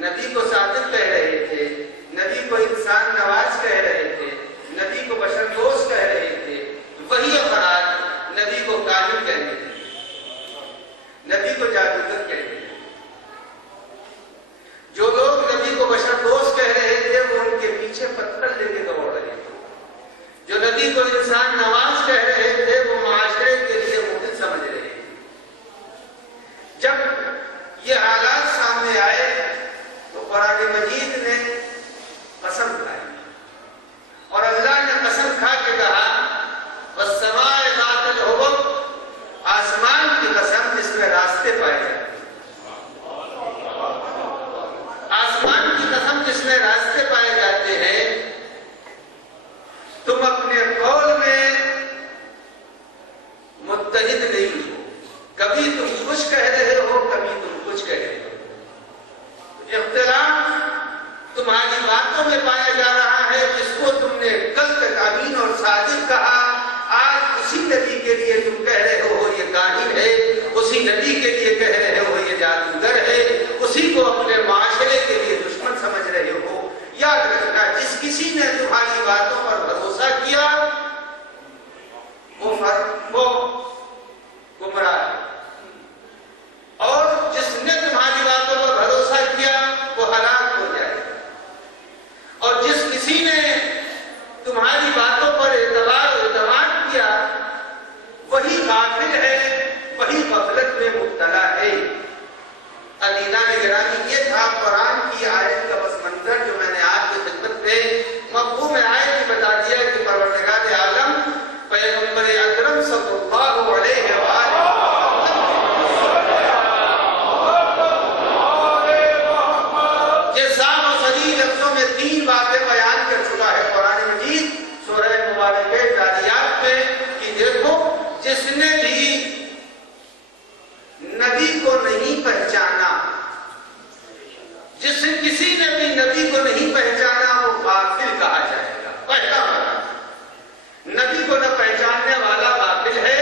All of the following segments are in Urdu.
نبی کو صادق کہہ رہے تھے نبی کو جادوگر کہتے ہیں. جو لوگ نبی کو بشر دوست کہہ رہے تھے وہ ان کے پیچھے پتھر لے کے دوڑ رہے تھے. جو نبی کو انسان نواز کہہ رہے تھے وہ معاشرے کے لیے مفید سمجھ رہے تھے. جب یہ حالات سامنے آئے تو قرآن مجید نے قسم کھائی اور اللہ نے قسم کھا کے کہا والسماء ذات الحبک، آسمان کی قسم جس میں راستے پائے جاتے ہیں. آسمان کی قسم جس میں راستے پائے جاتے ہیں. تم اپنے قول میں متحد نہیں ہو، کبھی تم کچھ کہہ رہے ہو کبھی تم کچھ کہہ رہے ہو. اختلاف تمہاری باتوں میں پایا جا رہا ہے. جس کو تم نے کل تک امین اور صادق کہا آج اسی نبی کے لیے تم کہہ رہے ہو یہ کاہن ہے، اسی نبی کے لیے کہہ رہے ہو یہ جادوگر ہے، اسی کو اپنے معاشرے کے لیے دشمن سمجھ رہے ہو. یاد رکھنا جس کسی نے تمہاری باتوں پر بھروسہ کیا وہ گمراہ ہے، اور جس نے تمہاری باتوں پر بھروسہ کیا وہ ہلاک ہو جائے گا. اور جس کسی نے تمہاری باتوں پر اعتماد کیا وہی غافل ہے، وہی غفلت میں مبتلا ہے. عزیزان گرامی یہ تھا قرآن کی آیت کا پس منظر جو میں نے آپ کی خدمت میں مفہوم آیت کی بتا دیا کہ پروردگار عالم پیغمبر اکرم صلی اللہ علیہ وآلہ یہ صاف و صریح لفظوں میں 3 باتیں بیان کر چکا ہے قرآن مجید سورہ مبارکہ جاریات میں کہ دیکھو جس نے بھی نبی کو نہیں پہچانا، جس کسی نے بھی نبی کو نہیں پہچانا وہ غافل کہا جائے گا. پہلا مرحلہ نبی کو نہ پہچاننے والا غافل ہے،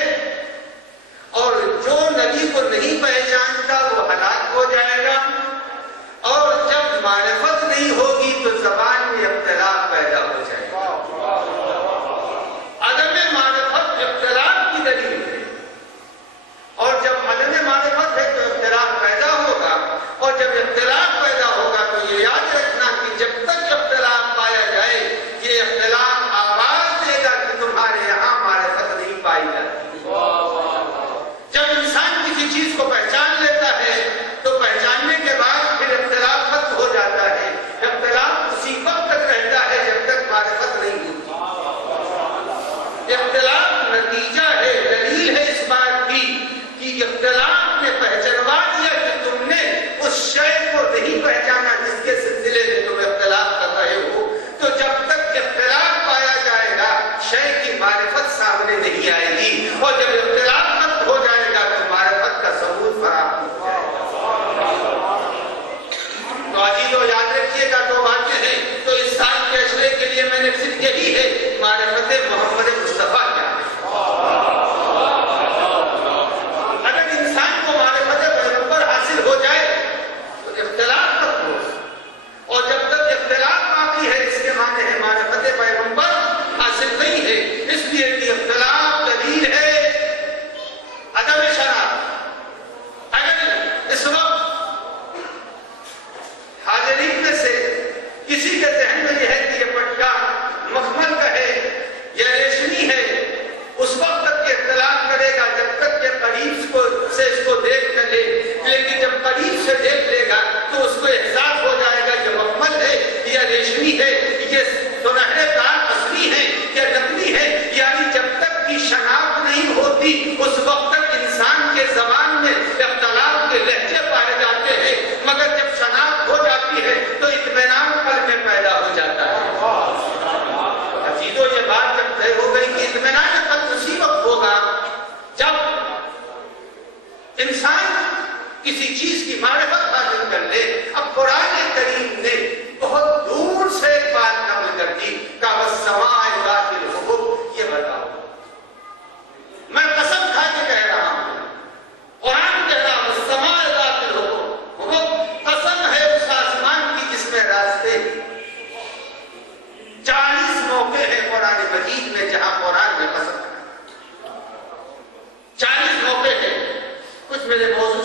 اور جو نبی کو نہیں پہچانتا وہ ہلاک ہو جائے گا. اور جب معرفت نہیں ہوگی تو زبان میں اختلاف پیدا ہو جائے گا. عدم معرفت اختلاف کی دلیل ہے، اور جب عدم معرفت ہے تو اختلاف پیدا ہوگا. اور جب اختلاف پیدا ہوگا تو یہ یاد رکھنا کہ جب تک اختلاف پایا جائے یہ اختلاف آواز دے گا کہ تمہارے یہاں معرفت نہیں پائی جاتی. جب انسان کسی چیز کو پہچان لیتا ہے تو پہچاننے کے بعد پھر اختلاف ختم ہو جاتا ہے. اختلاف اسی وقت تک رہتا ہے جب تک معرفت نہیں ہوتی. اختلاف نتیجہ ہے، دلیل ہے اس بات کی کہ اختلاف نے پہچانوا دیا کہ تم نے اس شے کو نہیں پہچانا جس کے سلسلے میں تم اختلاف کر رہے ہو. تو جب تک اختلاف پایا جائے گا شے کی معرفت سامنے نہیں آئے گی، اور جب اختلاف ختم ہو جائے گا تو معرفت کا ثبوت فراہم ہو جائے گا. تو عزیزو یاد رکھیے گا 2 باتیں ہیں. تو اس سال کے اشرے کے لیے میں نے صرف یہی ہے معرفت محمد مصطفیٰ کیا ہے. اگر انسان کو معرفت پیغمبر حاصل ہو جائے تو اختلاف ختم ہو، اور جب تک اختلاف باقی ہے اس کے معنی ہے معرفت پیغمبر حاصل نہیں ہے. اس لیے کہ اختلاف دلیل ہے عدم شناخت. اگر اس وقت حاضرین میں سے کسی کے ذہن میں یہ ہے کہ یہ پٹا مخمل کا ہے یا ریشمی ہے، اس وقت تک یہ اختلاف کرے گا جب تک یہ قریب سے اس کو دیکھ نہ لے. لیکن جب قریب سے دیکھ لے گا تو اس کو احساس ہو جائے گا یہ مخمل ہے یا ریشمی ہے، یہ سنہرے تار اصلی ہے یا نقلی ہے. یعنی جب تک کی شناخت نہیں ہوتی اس وقت تک انسان کے زبان میں اختلاف کے لہجے پائے جاتے ہیں، مگر جب شناخت ہو جاتی ہے تو اطمینان قلب میں پیدا ہو جاتا ہے. عزیزو یہ بات جب طے ہو گئی کہ اطمینان قلب اسی وقت ہوگا جب انسان کسی چیز کی معرفت حاصل کر لے. اب قرآن کریم نے بہت دور سے ایک بات نقل کر دی کہ والسماء ذات الحبک. یہ بتاؤ میں قسم کھا کے کہہ رہا ہوں، قرآن کہہ رہا والسماء ذات الحبک، قسم ہے اس آسمان کی جس میں راستے. 40 موقع ہیں قرآن مجید میں جہاں قرآن نے قسم کھا. 40 موقع ہیں. کچھ میرے موضوع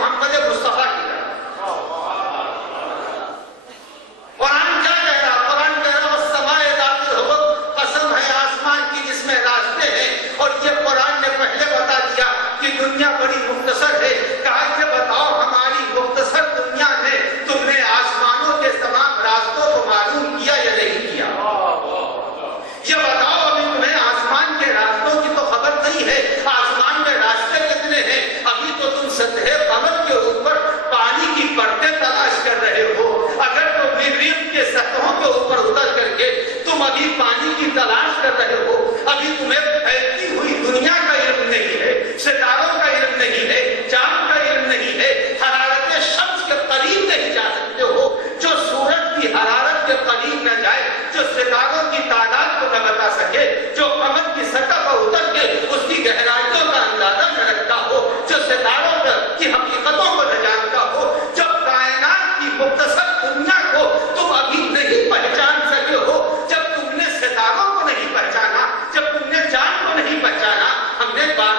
محمد مصطفیٰ کی طرف۔ قرآن کیا کہہ رہا؟ قرآن کہہ رہا والسماء ذات الحبک، قسم ہے آسمان کی جس میں راستے ہیں۔ اور یہ قرآن نے پہلے بتا دیا کہ دنیا بڑی مختصر ہے۔ کہا کہ بتاؤ ہماری مختصر دنیا میں تم نے آسمانوں کے تمام راستوں کو معلوم کیا یا نہیں کیا؟ یہ بتاؤ ابھی تمہیں آسمان کے راستوں کی تو خبر نہیں ہے، آسمان میں راستے کتنے ہیں؟ ابھی تو تم سطح قمر کے اوپر پانی کی پرتیں تلاش کر رہے ہو۔ اگر تم مریخ کے سطحوں کے اوپر اتر کر کے تم ابھی پانی کی تلاش کر رہے ہو، ابھی تمہیں پھیلتی ہوئی دنیا کا علم نہیں ہے، ستاروں کا علم نہیں ہے، چاند کا علم نہیں ہے، حرارت شمس کے قریب نہیں جا سکتے ہو، جو سورج کی حرارت کے قریب نہ جائے، جو ستاروں کی تعداد کو نہ بتا سکے، جو قمر کی سطح پر اتر کے اس کی گہرائیوں کا اندازہ نہ رکھتا ہو، جو ستاروں کی حقیقتوں کو نہ جانتا ہو، جب کائنات کی مختصر دنیا کو تم ابھی نہیں پہچان سکے ہو، جب تم نے ستاروں کو نہیں پہچانا، جب تم نے چاند کو نہیں پہچانا، ہم نے بار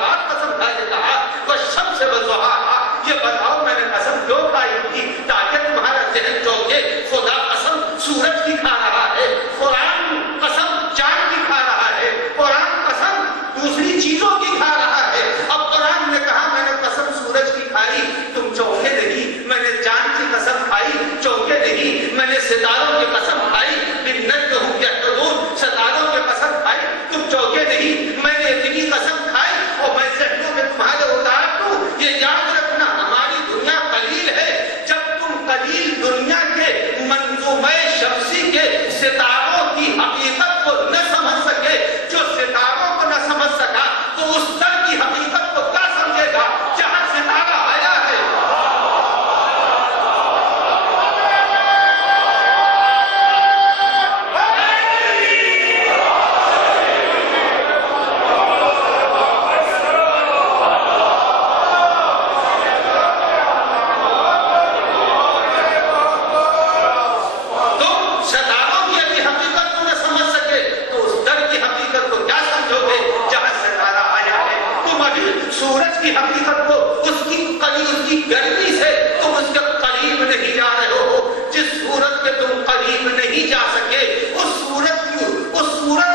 بار قسم کھا کے کہا والشمس وضحاہا، یہ بتاؤ میں نے قسم کیوں کھائی تھی؟ تاکہ تمہارا ذہن چونکے خدا قسم سورج کی کھا رہا ہے، قرآن قسم چاند کی کھا رہا ہے، قرآن قسم دوسری چیزوں کی کھا رہا ہے۔ اب قرآن نے کہا میں نے قسم سورج کی کھائی، تم چونکے نہیں، میں نے چاند کی قسم کھائی، چونکے نہیں، میں نے ستاروں کی قسم کھائی، بالنجم یہتدون، ستاروں کی قسم کھائی، تم چونکے نہیں، میں نے اتنی قسم کھائی اور میں ذہنوں میں تمہارے اتار دوں۔ یہ یاد رکھنا ہماری دنیا قلیل ہے، جب تم قلیل دنیا کے منظومہ شمسی کے ستاروں کی حقیقت کو نہ سمجھ سکے، جو ستاروں کو نہ سمجھ سکا تو اس در کی حقیقت کو کیا سمجھے گا جہاں ستارہ آیا ہے؟ سورج کی حقیقت کو اس کی گرمی سے تم اس کے قریب نہیں جا رہے ہو، جس سورج کے تم قریب نہیں جا سکے، اس سورج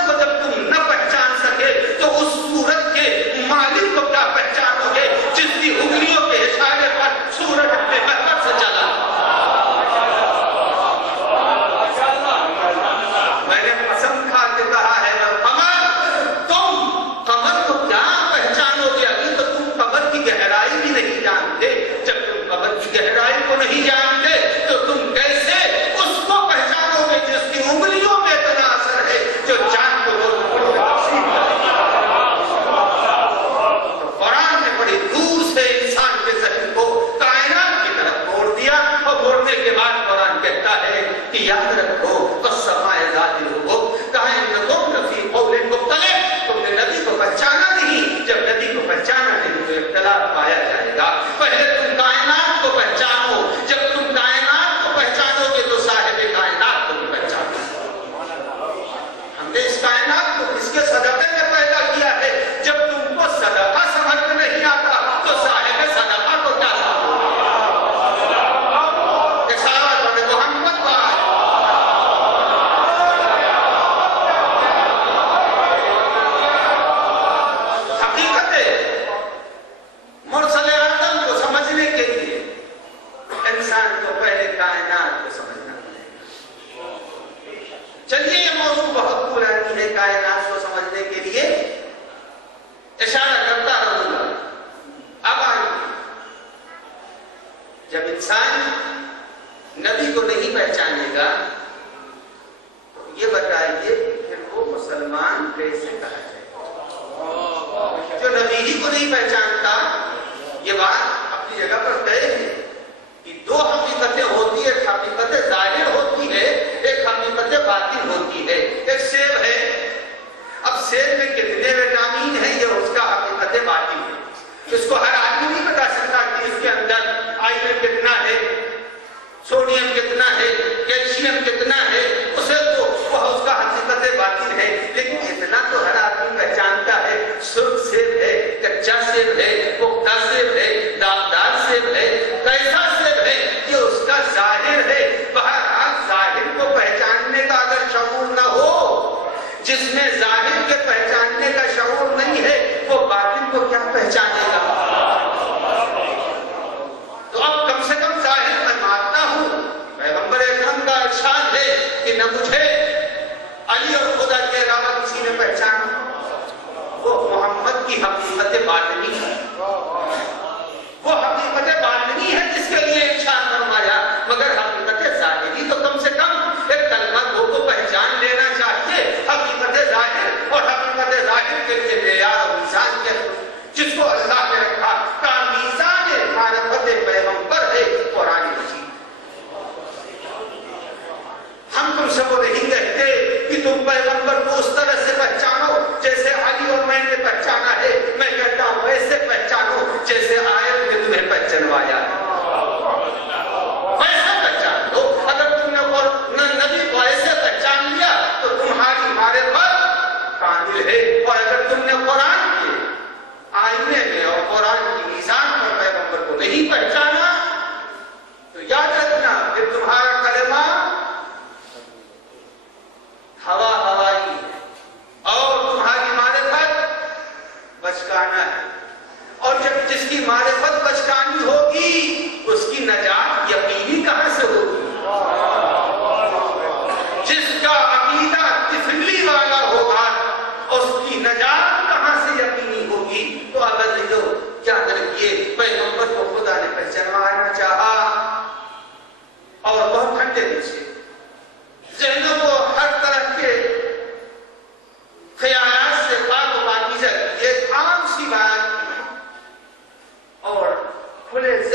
کو جب تم نہ پہچان سکے تو اس سورج کے مالک کو کیا پہچانو گے جس کی انگلیوں کے اشارے پر سورج اپنے مقصد سے چلا؟ میں نے قسم کھا کے کہا ہے تم قمر کو کیا پہچانو گے؟ ابھی تو تم قمر کی گہرائی بھی نہیں جانتے، جب تم قمر کی گہرائی کو نہیں جانتے تو تم کیسے اس کو پہچانو گے جس کی انگلیوں میں اتنا اثر ہے جو چاند کو تقسیم کرے؟ قرآن نے بڑی دور سے انسان کے ذہن کو کائنات کی طرف موڑ دیا، اور موڑنے کے بعد قرآن کہتا ہے کہ یاد رکھو والسماء ذات الحبک، کہا انکم لفی قول مختلف، تم نے نبی کو پہچانا نہیں، جب نبی کو پہچانا نہیں تو اختلاف پایا جائے گا۔ پہلے تم کائنات کو پہچانو، جب تم کائنات کو پہچانو گے تو صاحب کائنات کو بھی پہچانو۔ ہم نے اس کائنات کو کس کے صدقے میں پیدا کیا ہے؟ جب تم کو صدقہ سمجھ میں نہیں آتا تو صاحب صدقہ کو کیا سمجھو؟ ایک سارا بڑے محمد کا حقیقت مرسل اعظم کو سمجھنے کے لیے انسان کو پہلے کائنات کو سمجھنا ہے۔ چلیے یہ موضوع بہت پرانی ہے، کائنات کو سمجھنے کے لیے اشارہ کرتا رہوں گا۔ اب آئیے، جب انسان نبی کو نہیں پہچانے گا تو یہ بتائیے پھر وہ مسلمان کیسے کہا جائے؟ جو نبی ہی کو نہیں پہچانتا، یہ بات اپنی جگہ پر طے ہے کہ دو حقیقتیں ہوتی ہیں، ایک حقیقت ظاہر ہوتی ہے، ایک حقیقت باطن ہوتی ہے۔ ایک سیب ہے، اب سیب میں کتنے وٹامن ہیں یہ اس کا حقیقت باطن ہے، اس کو ہر آدمی نہیں بتا سکتا کہ اس کے اندر آئرن کتنا ہے، سوڈیم کتنا ہے، کیلشیم کتنا ہے، اسے تو وہ اس کا حقیقت باطن ہے۔ لیکن اتنا تو ہر آدمی پہچانتا ہے، سرخ سیب ہے، کچا سیب ہے، پختہ سیب ہے، داغدار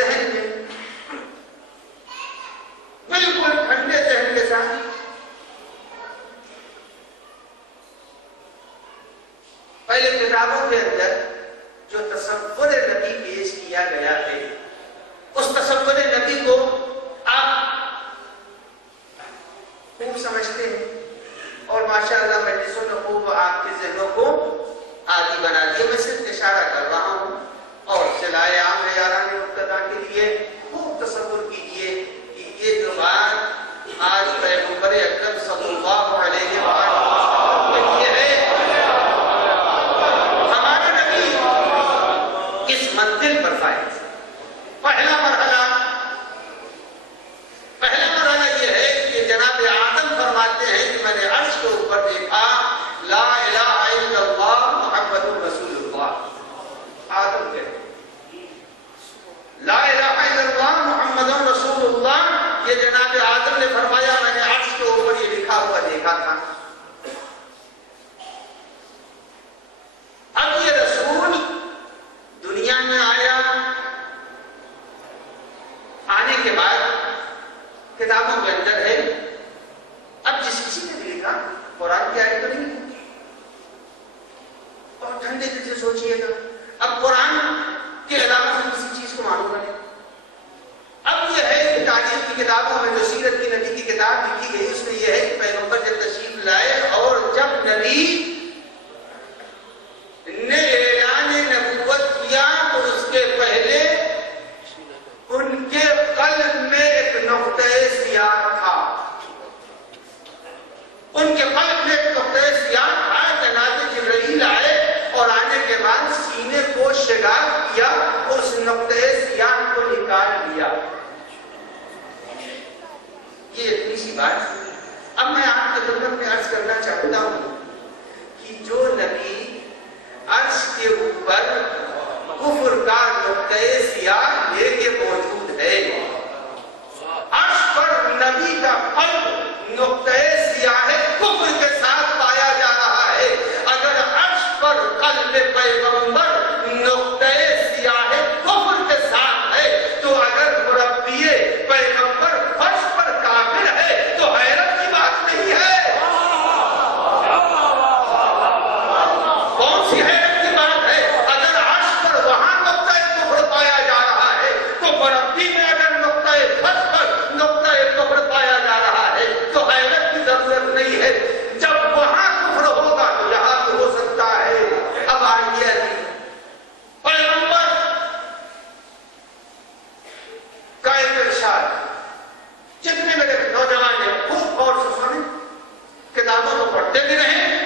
ذہن میں بالکل ٹھنڈے ذہن کے ساتھ پہلے کتابوں کے اندر جو تصور نبی پیش کیا گیا ہے اس تصور نبی کو آپ خوب سمجھتے ہیں اور ماشاءاللہ مجلسوں نے خوب آپ کے ذہنوں کو عادی بنا دیا. میں صرف اشارہ کر رہا ہوں اور صلاح عام ہے یاران مبتدا کے لیے خوب تصور کیجئے کہ یہ جو بات آج پیغمبر اکرم صلی اللہ علیہ وسلم میں یہ ہے ہمارا نبی اس منزل پر فائز. پہلا مرحلہ یہ ہے کہ جناب آدم فرماتے ہیں کہ میں نے عرش کے اوپر دیکھا لا الہ الا اللہ محمد رسول اللہ. آدم کہتے لا الہ الا اللہ محمد رسول اللہ یہ جناب آدم نے فرمایا میں نے عرش کے اوپر یہ لکھا ہوا دیکھا تھا. اب یہ رسول دنیا میں آیا, آنے کے بعد کتابوں کے اندر ہے. اب جس کسی نے بھی لکھا قرآن کی آیت تو نہیں اور ٹھنڈے دل سے سوچئے گا اب قرآن کے علاوہ ہم کسی چیز کو معلوم کریں. اب یہ ہے کہ تاریخ کی کتابوں میں جو سیرت کی نبی کی کتاب لکھی گئی اس میں یہ ہے کہ پیغمبر جب تشریف لائے اور جب نبی نے اعلان نبوت کیا تو اس کے پہلے ان کے قلب میں ایک نقطہ سیاہ تھا. ان کے قلب میں ایک نقطہ سیاہ تھا. جناب جبرائیل آئے اور آنے کے بعد سینے کو شگاف کیا, اس نقطہ سیاہ کو نکال لیا. یہ اتنی سی بات. اب میں آپ کے خدمت میں عرض کرنا چاہتا ہوں کہ جو نبی عرش کے اوپر کفر کا نقطہ سیاہ لے کے موجود ہے, عرش پر نبی کا قلب نقطہ سیاہ کفر کے ساتھ پایا جا رہا ہے. اگر عرش پر قلب پیغمبر نقطہ سیاہ کفر کے ساتھ ہے تو اگر مربی پیغمبر فرش پر کافر ہے تو حیرت کی بات نہیں ہے. کون سی حیرت کی بات ہے؟ اگر عرش پر وہاں نقطہ کفر پایا جا رہا ہے تو مربی میں اگر نقطہ فرش پر نقطہ کفر پایا جا رہا ہے تو حیرت کی ضرورت نہیں ہے. جب وہاں کفر ہوگا تو یہاں بھی ہو سکتا ہے. اب آئیے پیغمبر کا ایک ارشاد, جتنے میرے نوجوان ہیں خوب غور سے سنیں, کتابوں کو پڑھتے بھی رہیں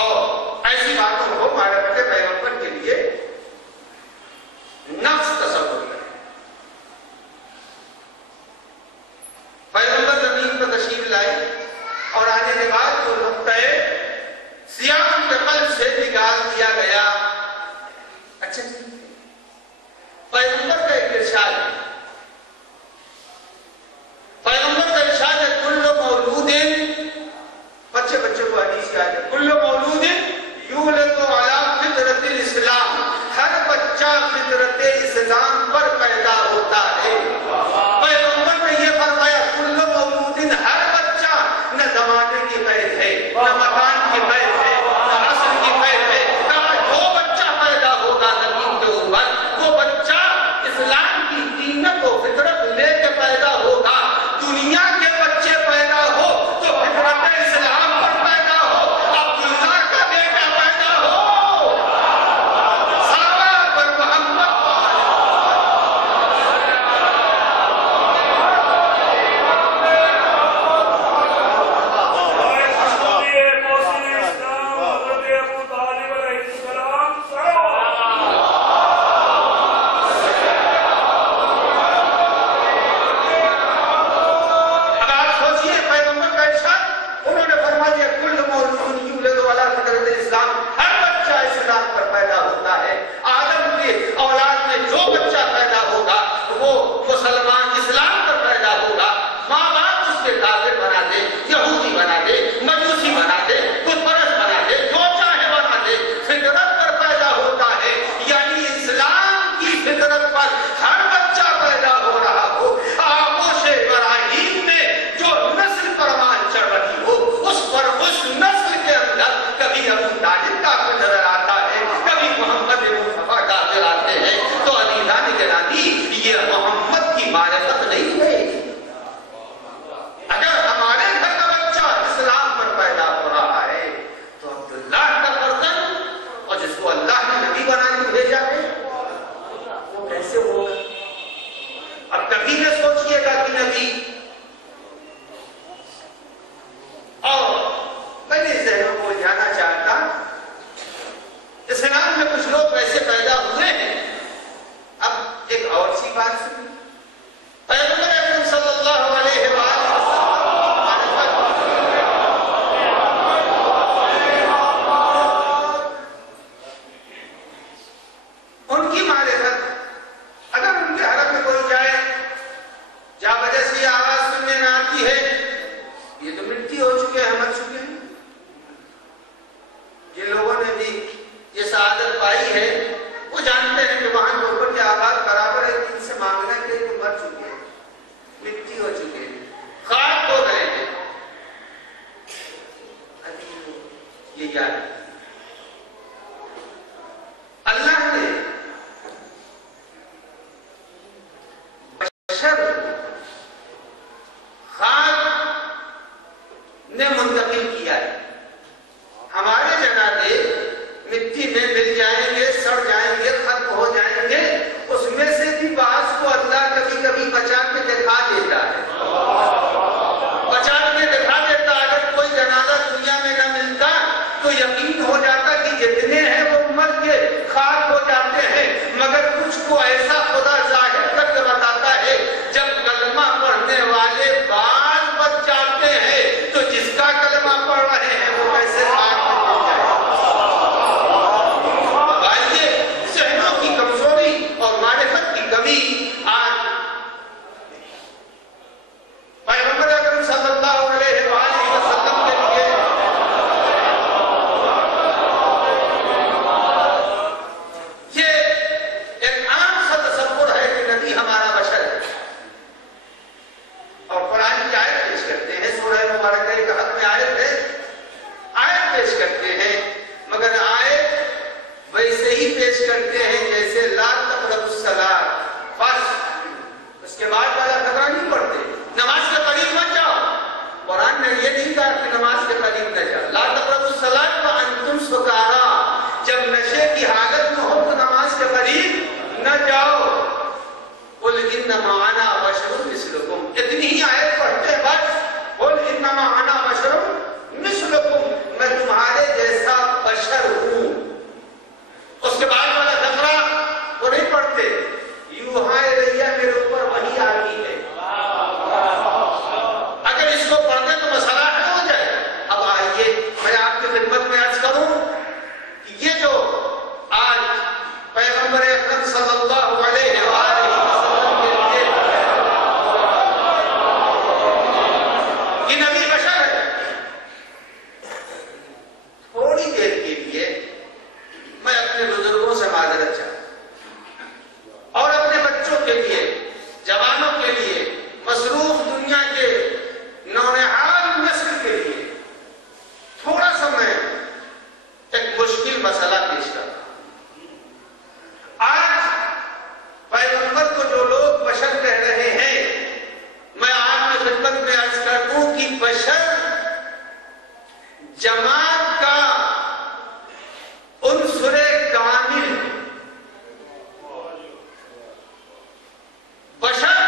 اور ایسی باتوں کو معرفت پیغمبر کے لیے نفس تصور کریں. پیغمبر زمین پر تشریف لائے اور آنے کے بعد جو نقطہ سیاہ کے قلب سے نکال دیا گیا. اچھا پیغمبر کا ایک ارشاد ہے, پیغمبر کا ارشاد ہے کل مولود, بچے کو حدیث یاد ہے, کل مولود یولد علی فطرت الاسلام, ہر بچہ فطرت اسلام پر پیدا ہوتا ہے. پیغمبر نے یہ فرمایا کل مولود, ہر بچہ نہ زمانے کی قید ہے نہ مکان کی قید ہے نہ عصر کی قید ہے. جو بچہ پیدا ہوگا زمین کے اوپر وہ بچہ اسلام کی دینت و فطرت لے کے پیدا ہوگا. دنیا کے بچے پیدا ہو تو فطرت اسلام پر پیدا ہو. عبداللہ کا بیٹا پیدا ہو صحابہ پر محمد فطرت پر پیدا ہوتا ہے. یعنی اسلام کی فطرت پر ہر بچہ پیدا معرفت نہیں ہے. اگر ہمارے گھر کا بچہ اسلام پر پیدا ہو رہا ہے تو عبداللہ کا فرزند اور جس کو اللہ نے نبی بنا کے بھیجا ہے وہ کیسے ہوگا؟ اب کبھی نہ سوچئے گا کہ نبی اور میں نے ذہنوں کو جانا چاہتا اسلام میں کچھ لوگ ویسے پیدا ہوئے ہیں. اب ایک اور سی بات سنی پیغمبر اکرم صلی اللہ علیہ وآلہ ان کی معرفت اگر ان کے حرم میں کوئی جائے جا وجہ سے یہ آواز سننے میں آتی ہے یہ تو مٹی ہو چکے ہیں مر چکے ہیں. جن لوگوں نے بھی یہ سعادت پائی ہے وہ جانتے ہیں کہ وہاں لوگوں کے آواز برابر ہے ان سے مانگنا کہ وہ مر چکے ہیں مٹی ہو چکے ہیں خاک ہو گئے ہیں. یہ یاد اللہ نے بشر خاک نے منتقل کیا ہے. ہمارے جنازے مٹی میں مل جائیں گے سڑ جائیں گے ختم ہو جائیں گے. اس میں سے بھی بعض کو اللہ کبھی کبھی بچا کے دکھا دیتا ہے بچا کے دکھا دیتا. اگر کوئی جنازہ دنیا میں نہ ملتا تو یقین ہو جاتا کہ جتنے ہیں وہ مر کے خاک ہو جاتے ہیں. مگر کچھ کو ایسا خدا ظاہر کر کے بتاتا ہے جب کلمہ پڑھنے والے بعض بچ جاتے ہیں تو جس کا کلمہ پڑھ رہے ہیں وہ کیسے خاک میں ہو جائے. آئیے ذہنوں کی کمزوری اور معرفت کی کمی آج پیغمبر اکرم صلی اللہ علیہ وآلہ وسلم کے لیے یہ ایک عام سا تصور ہے کہ نبی ہمارا بشر ہے. اور قرآن کی آیت پیش کرتے ہیں سورہ مبارکہ کے حق میں آیت پیش کرتے ہیں مگر آیت ویسے ہی پیش کرتے ہیں جیسے لا تقربوا الصلاۃ. بس اس کے بعد والا خطرہ نہیں پڑھتے نماز کے قریب مت جاؤ. قرآن نے یہ نہیں کہا کہ نماز کے قریب نہ جاؤ. لا تقربوا الصلاۃ وانتم سکارا. جب نشے کی حالت میں ہو تو نماز کے قریب نہ جاؤ. قل انما انا بشر مثلکم. اتنی ہی آیت پڑھتے ہیں بس. قل انما انا بشر مثلکم. میں تمہارے جیسا بشر ہوں. اس کے بعد والا فقرہ وہ نہیں پڑھتے. یوحا الیہ میرے اوپر وحی آتی ہے. اگر اس کو پڑھتے تو مسئلہ حل ہو جائے. اب آئیے میں آپ کی خدمت میں عرض کروں کہ یہ جو آج پیغمبر اکرم صلی اللہ علیہ وآلہ وسلم کے لیے یہ نبی بشر ہے. تھوڑی دیر کے لیے میں اپنے بزرگوں سے معذرت چاہتا اور اپنے بچوں کے لیے جوانوں کے لیے مصروف دنیا کے نونہال نسل کے لیے تھوڑا سا میں ایک مشکل مسئلہ پیش کرتا ہوں. آج پیغمبر کو جو لوگ بشر کہہ رہے ہیں میں آپ کی خدمت میں عرض کر دوں کہ بشر جماعت کا عنصر کامل بشر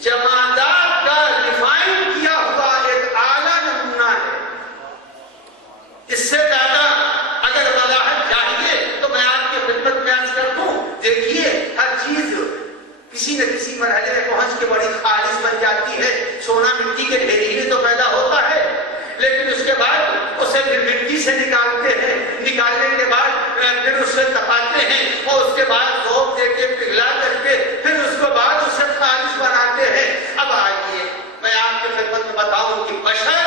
جمادات کا ریفائن کیا ہوا ایک اعلیٰ نمونہ ہے. اس سے زیادہ اگر وضاحت چاہیے تو میں آپ کی خدمت میں عرض کر دوں. دیکھیے ہر چیز کسی نہ کسی مرحلے میں پہنچ کے بڑی خالص بن جاتی ہے. سونا مٹی کے ڈھیری میں تو پیدا ہوتا ہے لیکن اس کے بعد اسے پھر مٹی سے نکالتے ہیں. نکالنے کے بعد پھر اسے تپاتے ہیں اور اس کے بعد روپ دے کے پگھلا کر کے پھر اس کے بعد اسے خالص بناتے ہیں. اب آئیے میں آپ کی خدمت میں بتاؤں کہ بشر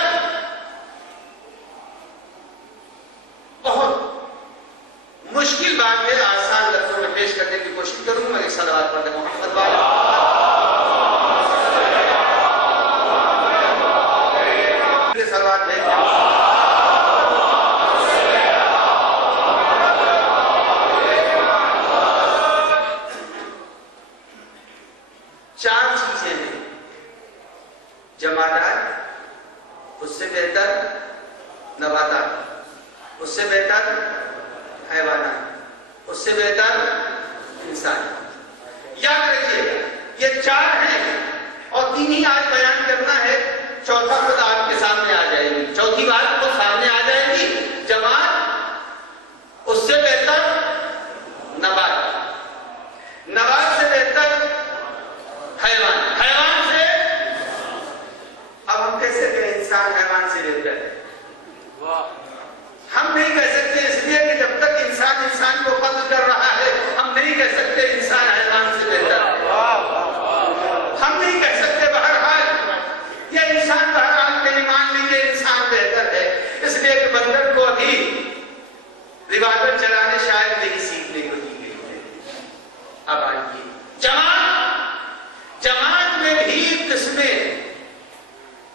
بہت مشکل بات ہے. آسان لفظوں میں پیش کرنے کی کوشش کروں. میں ایک صلوات پڑھ دیں محمد والا صلوات بھیج 4 چیزیں ہیں، جمادات، اس سے بہتر نباتات، اس سے بہتر حیوانات، اس سے بہتر انسان۔ یاد رکھیے یہ 4 ہیں اور 3 ہی آج بیان کرنا ہے، چوتھا خود آپ کے سامنے آ جائے گی، چوتھی بات خود سامنے آ جائے گی۔ جماعت، اس سے بہتر نبات، نبات سے بہتر حیوان، حیوان سے اب ہم کیسے کہیں انسان حیوان سے بہتر ہے؟ ہم نہیں کہہ سکتے، اس لیے کہ جب تک انسان انسان کو قتل کر رہا ہے ہم نہیں کہہ سکتے انسان حیوان سے بہتر ہے، ہم نہیں کہہ سکتے۔ بہرحال یہ انسان بہرحال کہیں مان لیجیے انسان بہتر ہے، اس لیے کہ بندر کو ابھی ریوالور چلانے شاید نہیں سیکھنے کو دی گئی ہے۔ اب آئیے جماعت، جماعت میں بھی قسمیں،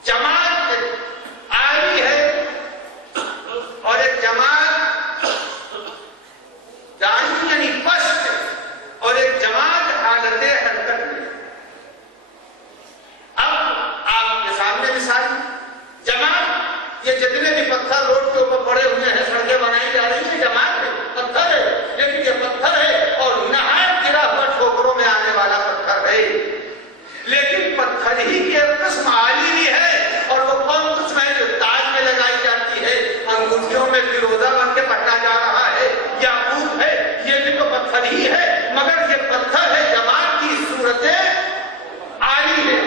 جماعت آئی ہے اور ایک جماعت دائی یعنی پشت اور ایک جماعت حالت حرکت میں۔ اب آپ کے سامنے مثال، جماعت یہ جتنے بھی پتھر روڈ کے اوپر پڑے ہوئے ہیں، سڑکیں بنائی جا رہی ہیں، جماعت ہے، پتھر ہے، لیکن یہ پتھر ہے اور نہایت گرا ہوا ٹھوکروں میں آنے والا پتھر ہے، لیکن پتھر ہی کی ایک قسم عالی بھی ہے، اور وہ کون قسم ہے جو تاج میں لگائی جاتی ہے، انگوٹھیوں میں فیروزہ بن کے پٹا جا رہا ہے، یاقوت ہے، یہ بھی تو پتھر ہی ہے، مگر یہ پتھر ہے، جماعت کی صورتیں عالی ہے۔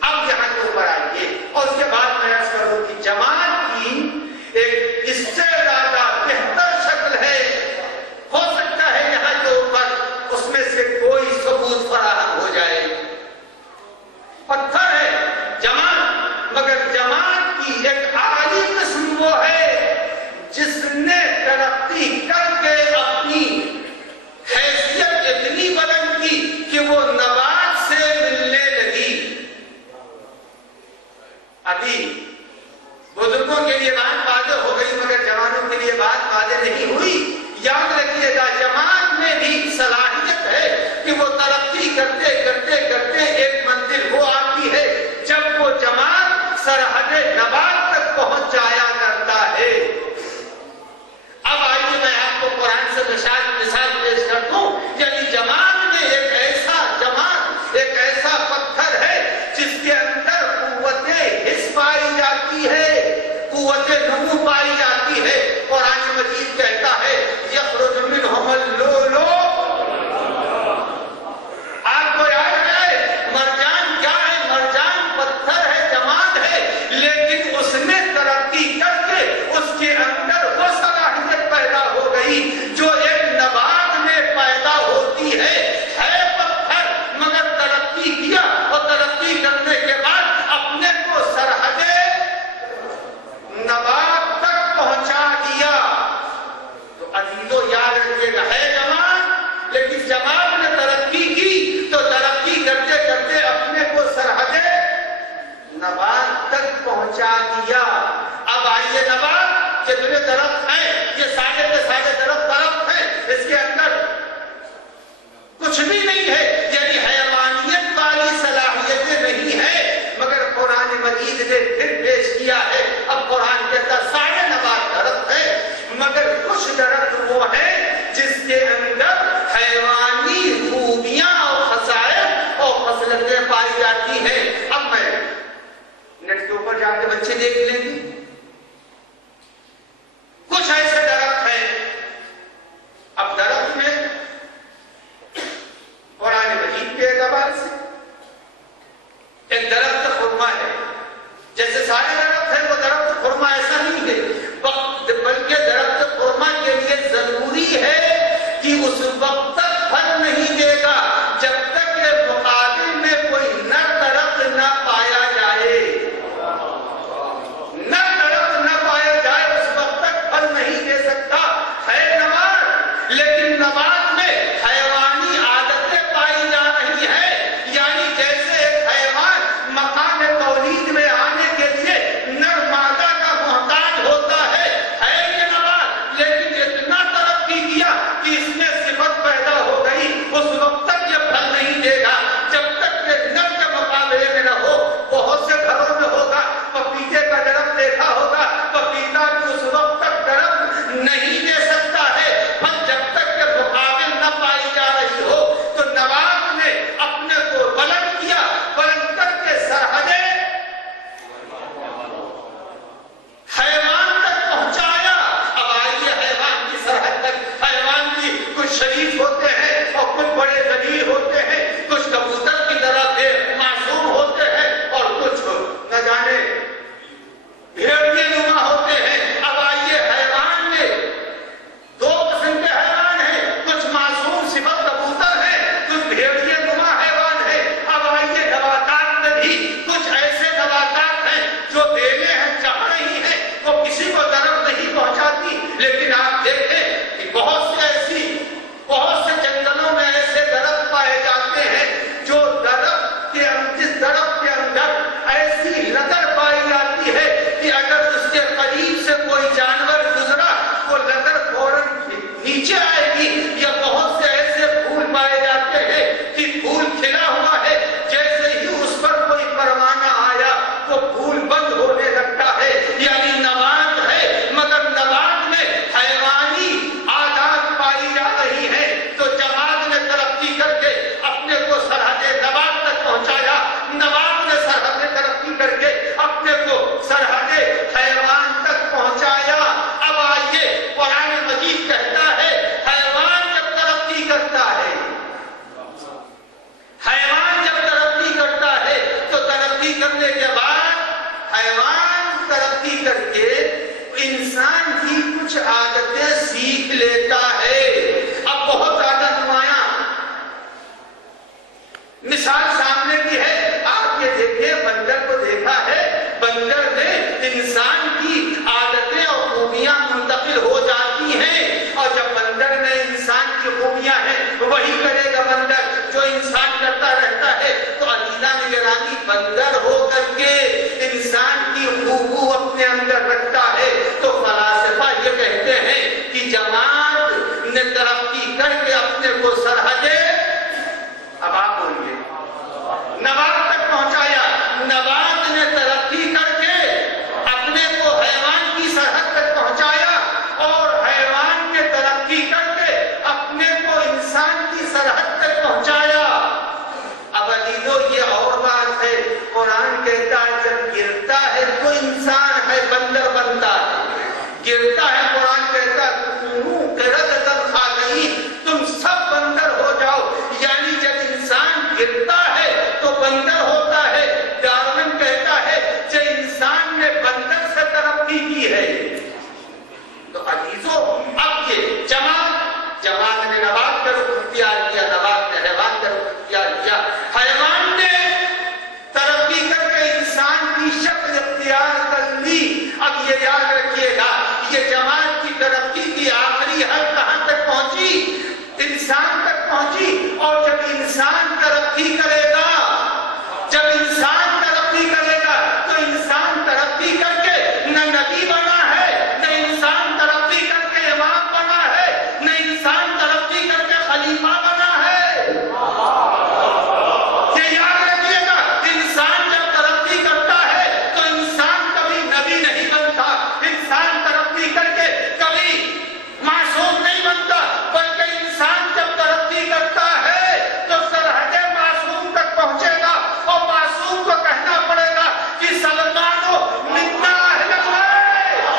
اب یہاں کے اوپر آئیے اور اس کے بعد میں عرض کروں کہ جماعت کی ایک اس سے زیادہ بہتر شکل ہے، ہو سکتا ہے یہاں کے اوپر اس میں سے کوئی ثبوت فراہم ہو جائے۔ پتھر ہے جماعت، مگر جماعت کی ایک عالی قسم وہ ہے جس نے ترقی کر کے اپنی حیثیت اتنی بلند کی کہ وہ نبات سے ملنے لگی۔ ابھی بزرگوں کے لیے بات واضح ہو گئی مگر جوانوں کے لیے بات واضح نہیں ہوئی۔ یاد رکھیے گا جماعت میں بھی صلاحیت ہے کہ وہ ترقی کرتے کرتے کرتے ایک منزل وہ آتی ہے جب وہ جماعت سرحد نبات تک پہنچ جایا کرتا ہے۔ اب آئیے میں آپ کو قرآن سے مثال پیش کر دوں، یعنی جماعت میں ایک ایسا پتھر ہے جس کے اندر قوت حس پائی جاتی ہے، قوت نمو پائی جاتی ہے۔ قرآن مجید کہتا ہے یخرج منہم اللؤلؤ، آپ کو یاد ہے مرجان کیا ہے؟ مرجان پتھر ہے، جماعت ہے، لیکن اس نے ترقی کر کے اس کے اندر وہ صلاحیت پیدا ہو گئی جو ایک نبات میں پیدا ہوتی ہے پتھر، مگر ترقی کیا اور ترقی کرنے کے بعد اپنے کو سرحد نبات تک پہنچا دیا۔ تو عزیزو یاد رکھیے گا ہے جماعت، لیکن جماعت نے ترقی کی تو ترقی کرتے کرتے اپنے کو سرحد نبات تک پہنچا دیا۔ اب آئیے نبات، جتنے درخت ہیں یہ سارے کے سارے درخت ہیں، اس کے اندر کچھ بھی نہیں ہے، یعنی حیوانیت والی صلاحیتیں نہیں ہے، مگر قرآن مجید نے پھر پیش کیا ہے۔ اب قرآن کہتا سارے نبات درخت ہیں، مگر کچھ درخت وہ ہیں جس کے اندر حیوانی خوبیاں اور خصائص اور خصلتیں پائی جاتی ہیں۔ اب میں نیٹ کے اوپر جا کے بچے دیکھ لیں گے، کچھ ایسے درخت ہیں۔ اب درخت میں قرآن مجید کے اعتبار سے ایک درخت خرما ہے، جیسے سارے درخت ہیں وہ درخت خرما ایسا نہیں ہے، بلکہ درخت خرما کے لیے ضروری ہے کہ اس وقت تک پھل نہیں دے گا جب تک کہ مقابل میں کوئی نر درخت نہ پایا جائے، نر درخت نہ پایا جائے اس وقت تک پھل نہیں دے سکتا ہے نبات۔ لیکن نبات میں حیوانی عادتیں پائی جا رہی ہیں، مثال سامنے کی ہے، آپ یہ دیکھیں بندر کو دیکھا ہے، بندر نے انسان کی عادتیں اور خوبیاں منتقل ہو جاتی ہیں، اور جب بندر میں انسان کی خوبیاں ہیں وہی کرے گا بندر جو انسان کرتا رہتا ہے۔ تو عزیزان گرامی بندر ہو کر کے انسان کی خوبو اپنے اندر رکھتا ہے، تو فلاسفہ یہ کہتے ہیں کہ جماعت نے ترقی کر کے اپنے کو سرحدے، اب آپ بولیے، نبات تک پہنچایا، نبات نے ترقی کر کے اپنے کو حیوان کی سرحد تک پہنچایا، اور حیوان کے ترقی کر کے اپنے کو انسان کی سرحد تک پہنچایا۔ اب عزیزو یہ اور بات ہے، قرآن کہتا ہے جب گرتا ہے تو انسان ہے بندر بنتا ہے، گرتا ہے قرآن کہتا ہے تم سب بندر ہو جاؤ، یعنی جب انسان گرتا ہے تو بندر ہوتا ہے۔ ڈارون کہتا ہے کہ انسان نے بندر سے ترقی کی ہے۔ تو عزیزو اب یہ جماعت نے نبات کا رخ اختیار کیا، نبات نے حیوان کا رخ اختیار کیا، حیوان نے ترقی کر کے انسان کی شکل اختیار کر لی۔ اب یہ یاد رکھیے گا یہ جماعت کی ترقی کی آخری حد کہاں تک پہنچی؟ انسان تک پہنچی، اور جب انسان ترقی کرے گا، جب انسان ترقی کرے گا تو انسان ترقی کر کے نہ نبی بنا ہے، نہ انسان ترقی کر کے امام بنا ہے، نہ انسان ترقی کر کے خلیفہ بنا ہے۔ یہ یاد رکھیے گا انسان جب ترقی کرتا ہے تو انسان کبھی نبی نہیں بنتا، انسان ترقی کر کے کبھی معصوم نہیں بنتا، بلکہ انسان جب ترقی کرتا ہے تو سرحد معصوم تک پہنچے گا، اور معصوم کو کہنا پڑے گا کہ سلمانو منا اہل بیت،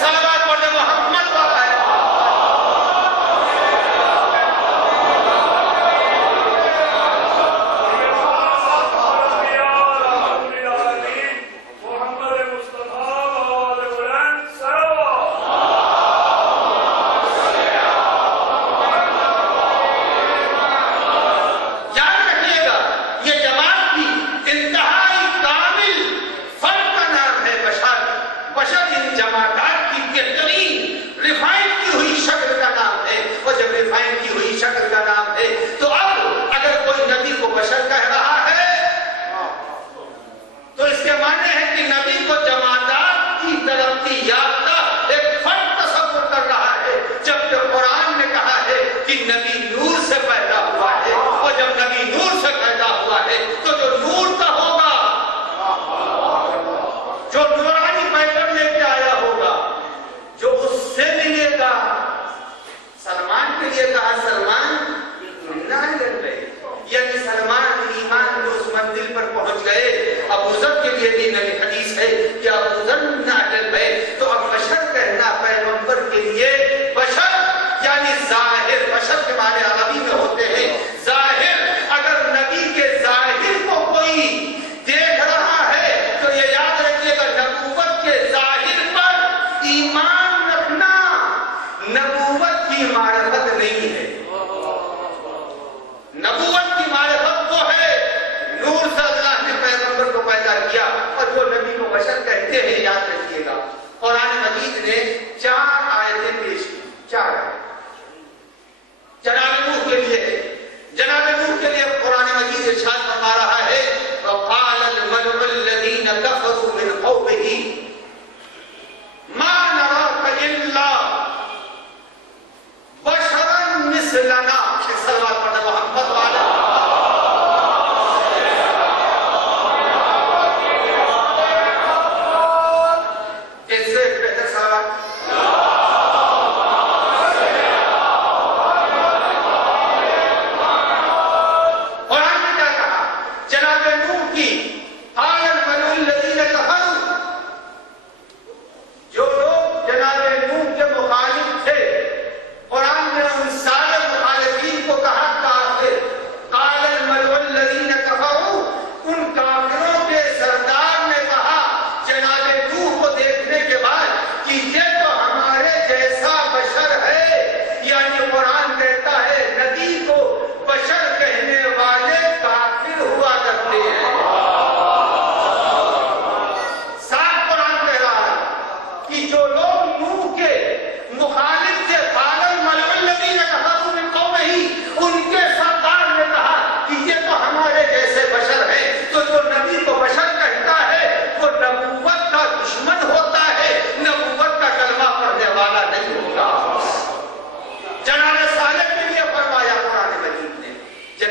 سلوات بولے محمد والا ہے۔ تو اب اگر کوئی نبی کو بشر کہہ رہا ہے تو اس کے معنی ہے کہ نبی کو جماعت کی ترقی یافتہ ایک فرد تصور کر رہا ہے، جبکہ قرآن نے کہا ہے کہ نبی نور سے پیدا ہوا ہے، اور جب نبی نور سے پیدا ہوا ہے تو جو نور کا ہوگا، جو نورانی پیغام لے کے آیا ہوگا، جو اس سے ملے گا۔ سلمان کے لیے کہا سلمان یعنی سلمان ایمان کو اس منزل پر پہنچ گئے۔ ابو ذر کے لیے بھی نئی حدیث ہے کہ ابو ذر من اہل بیت، تو اب بشر کہنا پیغمبر کے لیے، بشر یعنی ظاہر، بشر کے معنی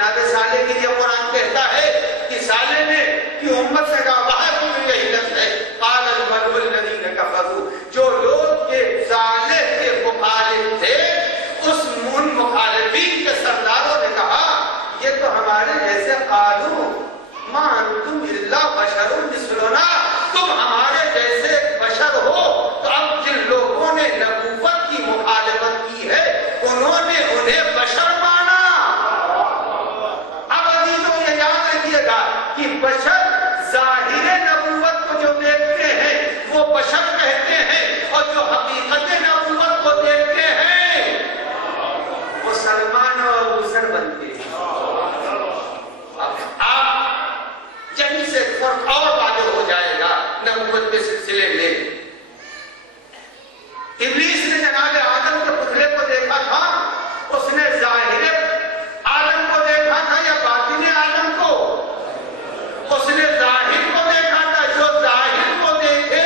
جناب صالح کے لیے قرآن کہتا ہے کہ صالح نے کہ امت سے کہا باہر کو یہی لفظ ہے قال الملأ الذین کفروا، جو لوگ کے صالح کے مخالف تھے ان مخالفین کے سرداروں نے کہا یہ تو ہمارے جیسے قالوا ما انتم الا بشر مثلنا، تم ہمارے جیسے بشر ہو۔ تو اب جن لوگوں نے نبوت کی مخالفت کی ہے انہوں نے انہیں بشر مانا۔ اب ابھی تو یہ یاد رکھیے گا کہ بشر ظاہر نبوت کو جو دیکھتے ہیں وہ بشر کہتے ہیں، اور جو حقیقت نبوت کو دیکھتے ہیں وہ سلمان اور حسن بنتے ہیں۔ آپ یہیں سے فرق اور واضح ہو جائے گا نبوت کے سلسلے میں۔ ابلیس نے جناب آدم کے پتلے کو دیکھا تھا، اس نے ظاہر آدم کو دیکھا تھا یا باطن آدم کو؟ اس نے ظاہر کو دیکھا تھا۔ جو ظاہر کو دیکھے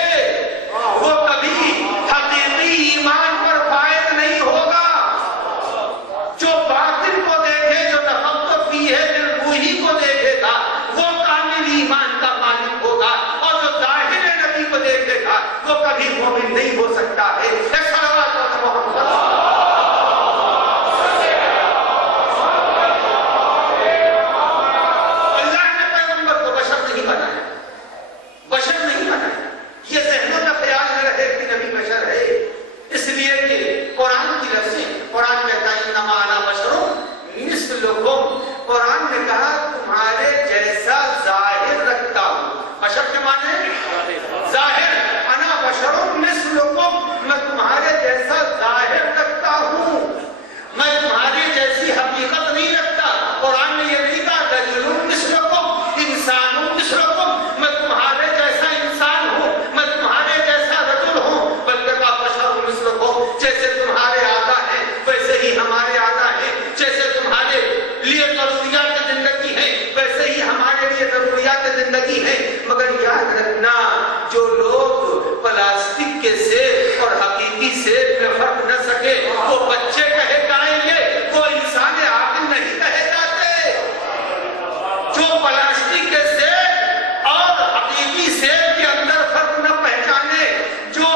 وہ کبھی حقیقی ایمان پر فائز نہیں ہوگا۔ جو باطن کو دیکھے، جو نفقت فی ہے بالروحی کو دیکھے گا وہ کامل ایمان کا مالک ہوگا، اور جو ظاہر نبی کو دیکھے گا وہ کبھی مومن نہیں ہو سکتا ہے۔ قرآن نے کہا تمہارے جیسا ظاہر رکھتا ہوں۔ بشر کے معنی ظاہر، انا بشر مثلکم، میں تمہارے جیسا ظاہر رکھتا ہوں، میں تمہاری جیسی حقیقت نہیں رکھتا۔ قرآن نے یہ نہیں کہا رجل مثلکم، انسان مثلکم، میں تمہارے جیسا انسان ہوں، میں تمہارے جیسا رجل ہوں، بلکہ کہا بشر مثلکم، جیسے تمہارے آدھا ہیں ویسے ہی ہمارے آدھا ہیں، جیسے تمہارے لیے ضروریات زندگی ہے ویسے ہی ہمارے لیے ضروریات زندگی ہے۔ مگر یاد رکھنا جو لوگ پلاسٹک کے سیب اور حقیقی سیب میں فرق نہ سکے وہ بچے کہے جائیں گے، وہ انسان عاقل نہیں کہے جاتے۔ جو پلاسٹک کے سیب اور حقیقی سیب کے اندر فرق نہ پہچانے، جو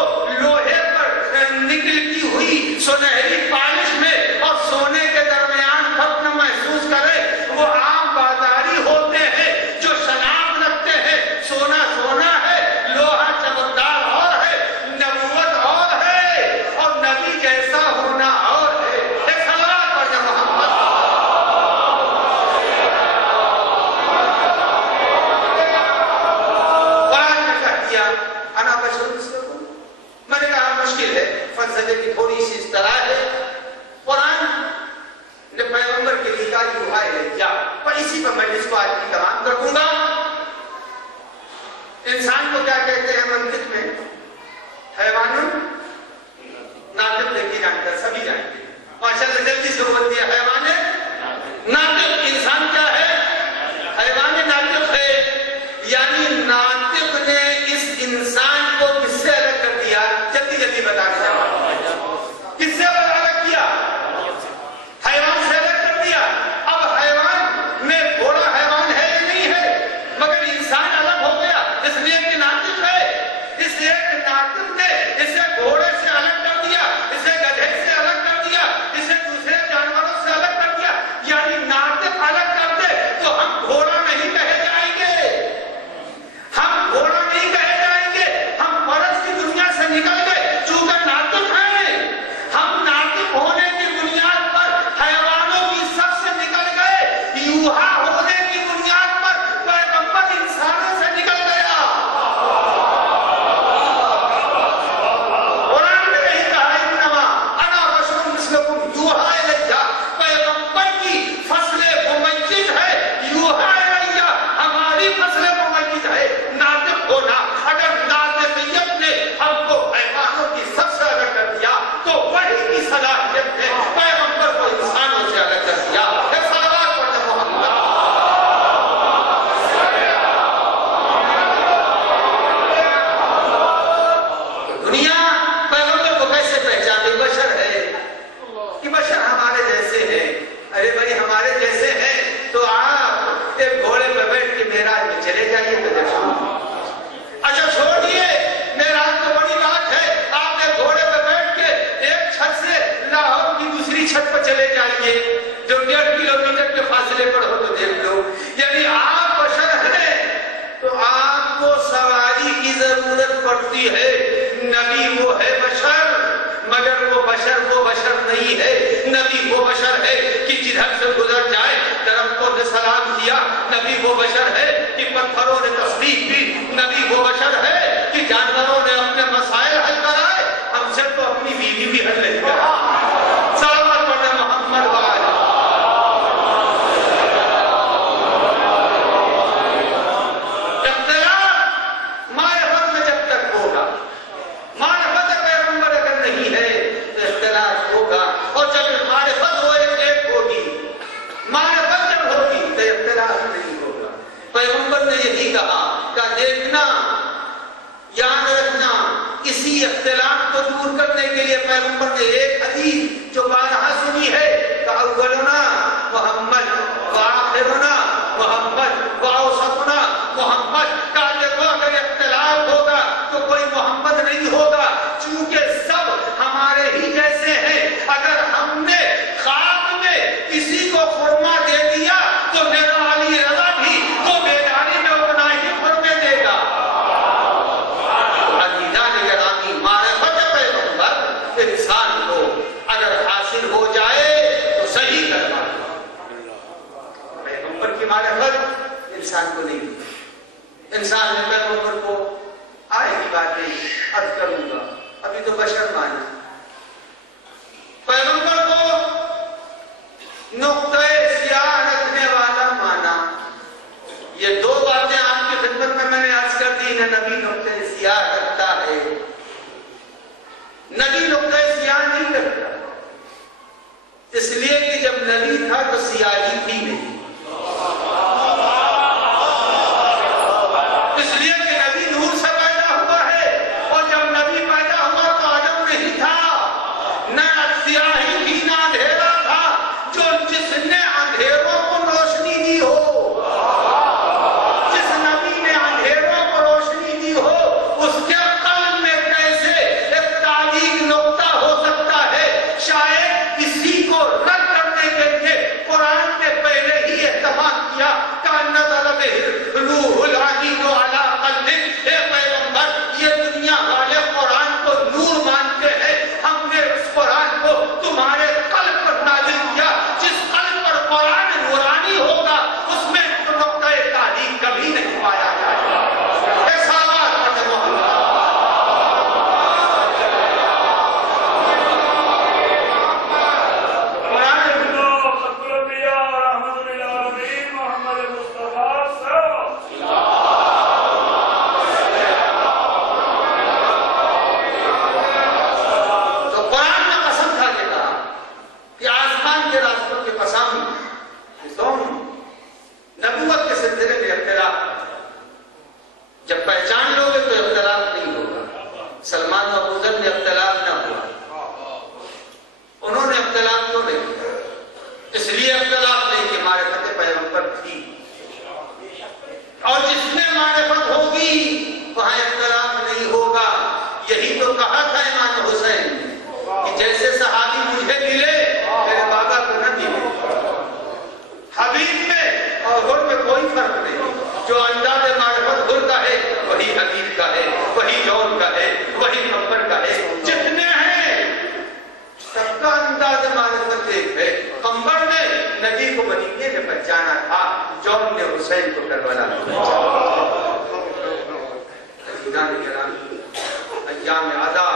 لوہے پر نکلتی ہوئی سنہری پالش میں اور سونے کے درمیان فرق نہ محسوس کرے وہ عام بازاری ہوتے ہیں۔ جو شناخت رکھتے ہیں سونا سونا ہے، لوہا چمکدار اور ہے، نبوت اور ہے، اور نبی جیسا ہونا اور ہے۔ ایک صلوات پڑھنا محمد۔ قرآن نے کہہ دیا انا بشر مثلکم، میں نے کہا مشکل ہے، فلسفے کی تھوڑی سی اصطلاح ہے۔ قرآن نے پیغمبر کے لیے کہا یوحا الیہ، پر اسی پر میں اس کو آج کی تمام رکھوں گا۔ انسان کو کیا کہتے ہیں منطق میں؟ حیوان ناطق، دیکھیے جانتے ہیں، سبھی جانتے ہیں، ماشاءاللہ جلدی سے بول دیا حیوان ناطق۔ انسان کیا ہے؟ حیوان ناطق ہے، یعنی ناطق نے اس انسان کو کس سے الگ کر دیا؟ جلدی جلدی بتا دیا، کس سے الگ کیا؟ حیوان سے الگ کر دیا۔ اب حیوان میں گھوڑا حیوان ہے یا نہیں ہے؟ تو آپ ایک گھوڑے پہ بیٹھ کے معراج میں چلے جائیے تو دیکھو۔ اچھا چھوڑیے معراج تو بڑی بات ہے، آپ ایک گھوڑے پہ بیٹھ کے ایک چھت سے لاہور کی دوسری چھت پہ چلے جائیے جو 1.5 کلومیٹر کے فاصلے پر ہو تو دیکھ لو۔ یعنی آپ بشر ہیں تو آپ کو سواری کی ضرورت پڑتی ہے۔ نبی وہ ہے بشر، مگر وہ بشر نہیں ہے۔ نبی وہ بشر ہے کہ جدھر سے گزر جائے درختوں نے سلام کیا، نبی وہ بشر ہے کہ پتھروں نے تصدیق کی، نبی وہ بشر ہے کہ جانوروں نے اپنے مسائل حل کرائے، ہم سے تو اپنی بیوی بھی حل نہیں کرا۔ صلوات پڑھیں محمد وآلہ۔ اختلاف معرفت میں جب تک ہوگا، معرفت پیغمبر اگر نہیں ہے تو اختلاف ہوگا، اور جب معرفت ہو ایک ہوگی، معرفت جب ہوگی تو اختلاف نہیں ہوگا۔ پیغمبر نے یہی کہا کہ دیکھنا، یاد رکھنا، اسی اختلاف کو دور کرنے کے لیے پیغمبر نے ایک حدیث جو بارہا سنی ہے کہ اولنا محمد وآخرنا محمد وأوسطنا محمد، کہ دیکھو اگر اختلاف ہوگا تو کوئی محمد نہیں ہوگا، چونکہ سب ہمارے ہی جیسے ہیں۔ اگر ہم نے خواب میں کسی کو خرما دے دیا تو میرا علی رضا بھی وہ بیداری میں اپنا ہی خرمے دے گا۔ معرفت پیغمبر انسان کو اگر حاصل ہو جائے تو صحیح کرنا، پیغمبر کی معرفت انسان کو نہیں دی۔ انسان نے پیغمبر کو آئے کی باتیں عرض کروں گا، ابھی تو بشر مانا، پیغمبر کو نقطۂ سیاہ رکھنے والا مانا۔ یہ دو باتیں آپ کی خدمت میں نے عرض کر دی ہیں۔ نبی نقطۂ سیاہ رکھتا ہے، نبی نقطۂ سیاہ نہیں رکھتا، اس لیے کہ جب نبی تھا تو سیاہی تھی نہیں، اس لیے کہ نبی نور سے پیدا ہوا ہے، اور جب نبی پیدا ہوا تو عجب نہیں تھا، نہ سیاہی تھی نہ اندھیرا تھا، جو جس نے اندھیروں کو روشنی دی ہو، جس نبی نے اندھیروں کو روشنی دی ہو، اس کے قلب میں کیسے ایک تاریک نقطہ ہو سکتا ہے؟ شاید اسی کو رد کرنے کے لیے قرآن نے پہلے ہی اہتمام کیا کہ نزل بہ روح الامین علی قلبک۔ اے پیغمبر، یہ دنیا والے قرآن کو نور مانتے ہیں، ہم نے اس قرآن کو تمہارے قلب پر نازل کیا۔ جس قلب پر قرآن نورانی ہوگا اس میں نقطۂ تاریک کبھی نہیں پایا جائے گا۔ جب پہچان لو گے تو اختلاف نہیں ہوگا۔ سلمان و ابو ذر نے اختلاف نہ ہوا، انہوں نے اختلاف تو نہیں کیا، اس لیے اختلاف نہیں کہ معرفت پیغمبر تھی، اور جس میں معرفت ہوگی وہاں اختلاف نہیں ہوگا۔ یہی تو کہا تھا امام حسین کہ جیسے صحابی مجھے ملے میرے بابا کو نہ ملے، حبیب میں اور غر میں کوئی فرق نہیں، جو انداز معرفت غر کا ہے وہی حبیب کا ہے، وہی جون کا ہے، وہی نمبر کا ہے، جتنے ہیں سب کا انداز معرفت ایک ہے۔ قمبر نے نبی کو مدینے میں پہچانا تھا، جون نے حسین کو کربلا میں پہچانا۔ ایام ادا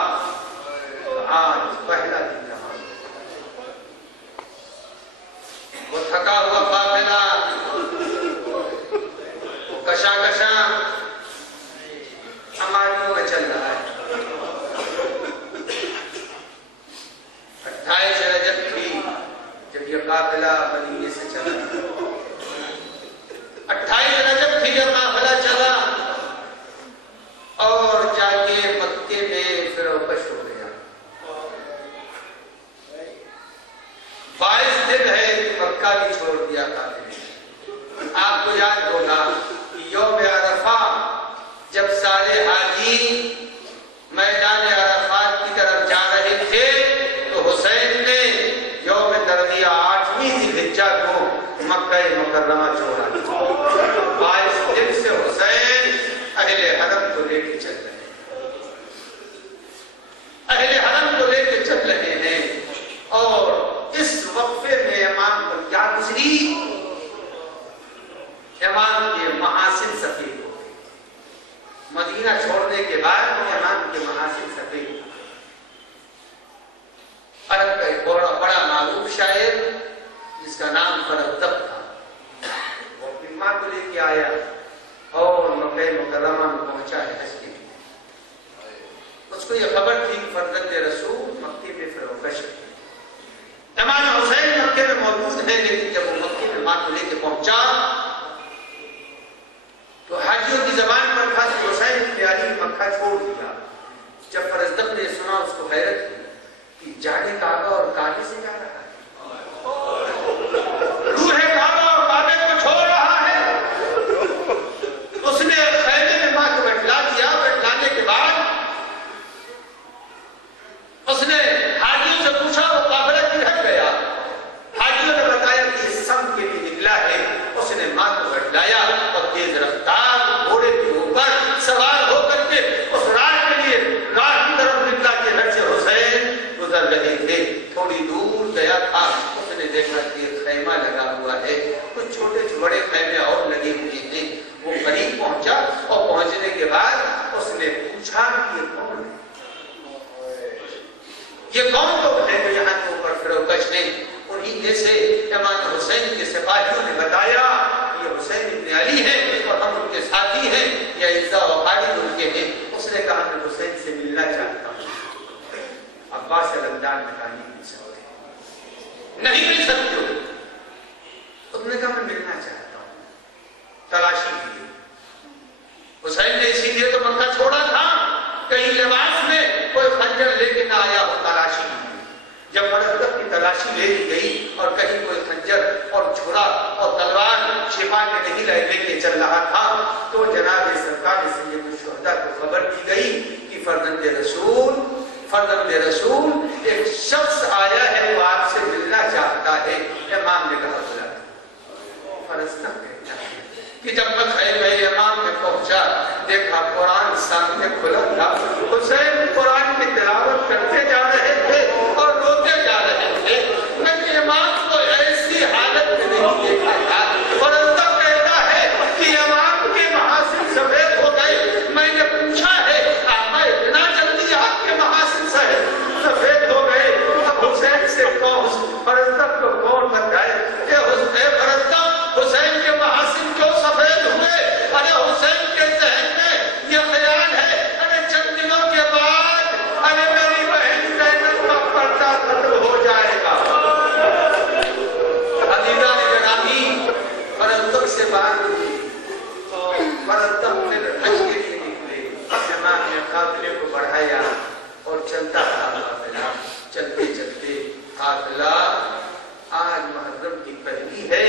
آج پہلا دن رہا، وہ تھکا ہوا قافلہ کشاں کشاں ہماریوں میں چل رہا ہے۔ 28 رجب تھی جب یہ قافلہ مدینے سے چلا، 28 رجب تھی جب قافلہ چلا، اور جا کے مکے میں فروکش ہو گیا۔ 22 دن ہے مکہ بھی چھوڑ دیا قافلے، آپ کو یاد ہوگا کہ یوم عرفہ جب سارے حاجی میدان عرفات کی طرف جا رہے تھے تو حسین نے یوم ترویہ 8ویں ذی الحجہ کو مکہ مکرمہ چھوڑا. 22 دن سے حسین اہل حرم کو لے کے چل رہے ہیں. اہل حرم کو لے کے چل رہے ہیں اور اس وقفے میں امام کو کیا گزری؟ امام کے محاسن سفید ہو گئے. مدینہ چھوڑنے کے بعد امام کے محاسن سفید ہو گئے. عرب کا ایک بڑا معروف شاعر جس کا نام فرزدق تھا، وہ اپنی ماں کو لے کے آیا اور مکہ مکرمہ میں پہنچا ہے حج کے لیے. اس کو یہ خبر تھی کہ فرزند رسول مکے میں فروکش ہے. امام حسین مکے میں موجود ہے، لیکن جب وہ مکے میں ماں کو لے کے پہنچا تو حاجیوں کی زبان پر تھا کہ حسین ابن علی مکہ چھوڑ دیا. جب فرزدق نے سنا اس کو حیرت ہوئی کہ جانے کعبہ اور کعبے سے جا رہا ہے، روح کعبہ اور کعبے کو چھوڑ رہا ہے. اس نے خیمے میں ماں کو بٹھلا دیا. بٹھلانے کے بعد اس نے حاجیوں سے پوچھا وہ قافلہ کدھر گیا. حاجیوں نے بتایا کہ اس سم کے لیے نکلا ہے. اس نے ماں کو بٹھلایا اور تیز رفتار گھوڑے کے اوپر سوار ہو کر کے اس رات کے لیے راہ کی طرف نکلا کہ حج حسین گزر رہے تھے. تھوڑی دور گیا تھا، اس نے دیکھا کہ خیمہ لگا ہوا ہے، کچھ چھوٹے بڑے خیمے اور لگے ہوئے ہیں. وہ قریب پہنچا اور پہنچنے کے بعد اس نے پوچھا کہ یہ کون ہے؟ یہ کون لوگ ہیں جو یہاں کے اوپر فروکش ہیں؟ انہی میں سے امام حسین کے سپاہیوں نے بتایا یہ حسین ابن علی ہیں اور ہم ان کے ساتھی ہیں، یا عزا و خالد ان کے ہیں. اس نے کہا میں حسین سے ملنا چاہتا ہوں. عباس رمضان نے کہا نہیں مل سکتے ہو. اس نے کہا میں ملنا چاہتا ہوں. تلاشی کی. حسین نے اسی لیے تو مکہ چھوڑا تھا کہیں لباس میں کوئی خنجر لے کے نہ آیا ہو. تلاشی کی. جب فرزدق کی تلاشی لے لی گئی اور کہیں کوئی خنجر اور چھڑا اور تلوار چھپا کے نہیں لے کے چل رہا تھا تو جناب سرکار سید الشہداء کو خبر دی گئی کہ فرزند رسول ایک شخص آیا ہے وہ آپ سے ملنا چاہتا ہے. امام نے کہا بلا. فرزدق کہتا ہے کہ جب میں خیمہ امام میں پہنچا دیکھا قرآن سامنے کھلا تھا. حسین قرآن کی تلاوت کرتے جا رہے تھے اور روتے جا رہے تھے. میں نے امام کو ایسی حالت میں نہیں دیکھا تھا. فرزدق کہتا ہے کہ امام کے محاسن سفید ہو گئے. میں نے پوچھا ہے آقا اتنا جلدی آپ کے محاسن سفید ہو گئے؟ اب حسین سے فرزدق کو کون بتائے کہ فرزدق حسین کے محاسن کیوں سفید ہوئے؟ ارے حسین کے ذہن میں یہ خیال ہے ارے چند دنوں کے بعد ارے میری بہن زینب کا پردہ ختم ہو جائے گا. عزیزان گرامی فرزدق سے بات ہوئی. فرزدق پھر حج کے لیے نکلے. امام نے قافلے کو بڑھایا اور چلتا رہا قافلہ. چلتے چلتے قافلہ آج محرم کی پہلی ہے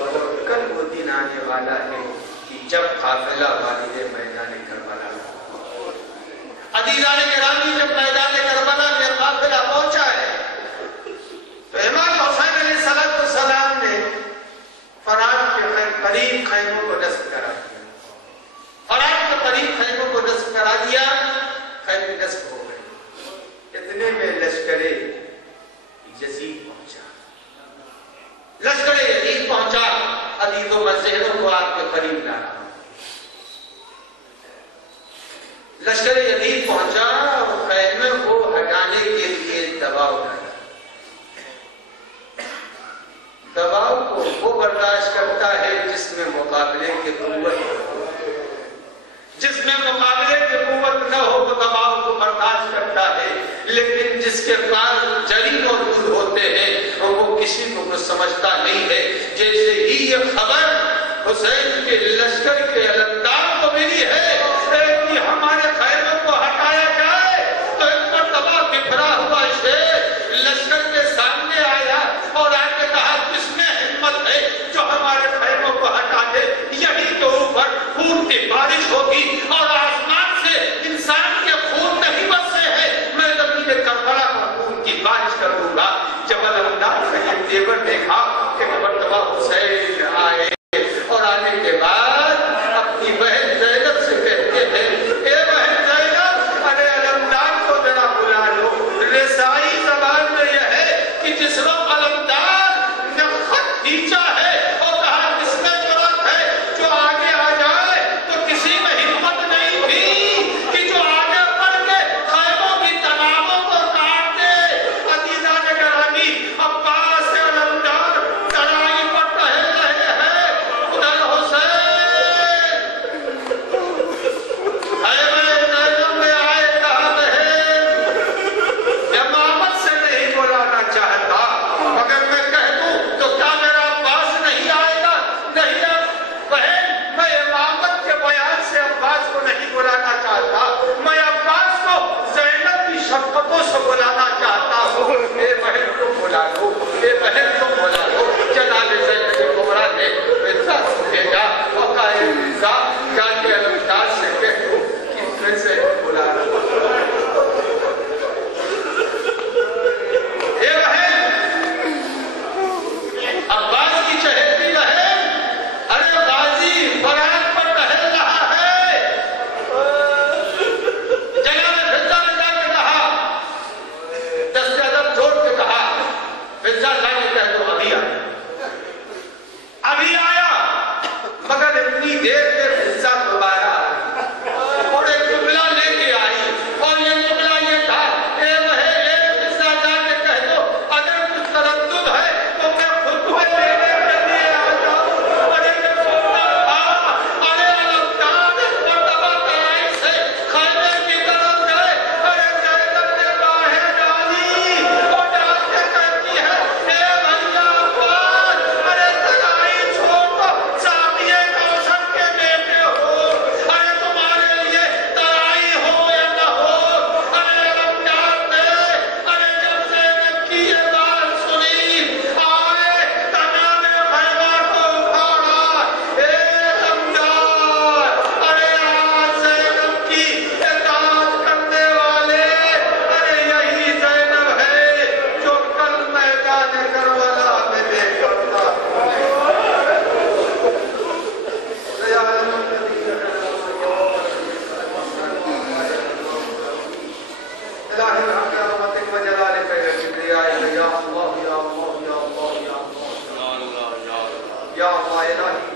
اور کل وہ دن آنے والا ہے کہ جب قافلہ والد میدان کربلا. عزیزان گرامی جب میدان کربلا میں قافلہ پہنچا ہے تو امام حسین علیہ السلام نے فرات کے قریب خیموں کو نصب کرا دیا. فرات کے قریب خیموں کو نصب کرا دیا. خیمے نصب ہو گئے. اتنے میں لشکر یزید پہنچا. لشکر یزید پہنچا. عزیزوں میں ذہنوں کو آپ کے قریب لا رہا ہوں. لشکر یزید پہنچا اور خیمے کو ہٹانے کے لیے دباؤ ڈالا. دباؤ کو وہ برداشت کرتا ہے جس میں مقابلے کی قوت ہو. جس میں مقابلے کی قوت نہ ہو وہ دباؤ کو برداشت کرتا ہے. لیکن جس کے پاس جلیل اور دور ہوتے ہیں وہ کسی کو کچھ سمجھتا نہیں ہے. جیسے ہی یہ خبر حسین کے لشکر کے علمدار کو ملی ہے کہ ہمارے خیموں کو ہٹایا جائے تو ایک مرتبہ بکھرا ہوا شیر لشکر کے سامنے آیا اور آ کے کہا کس میں ہمت ہے جو ہمارے خیموں کو ہٹا یا اللہ الہی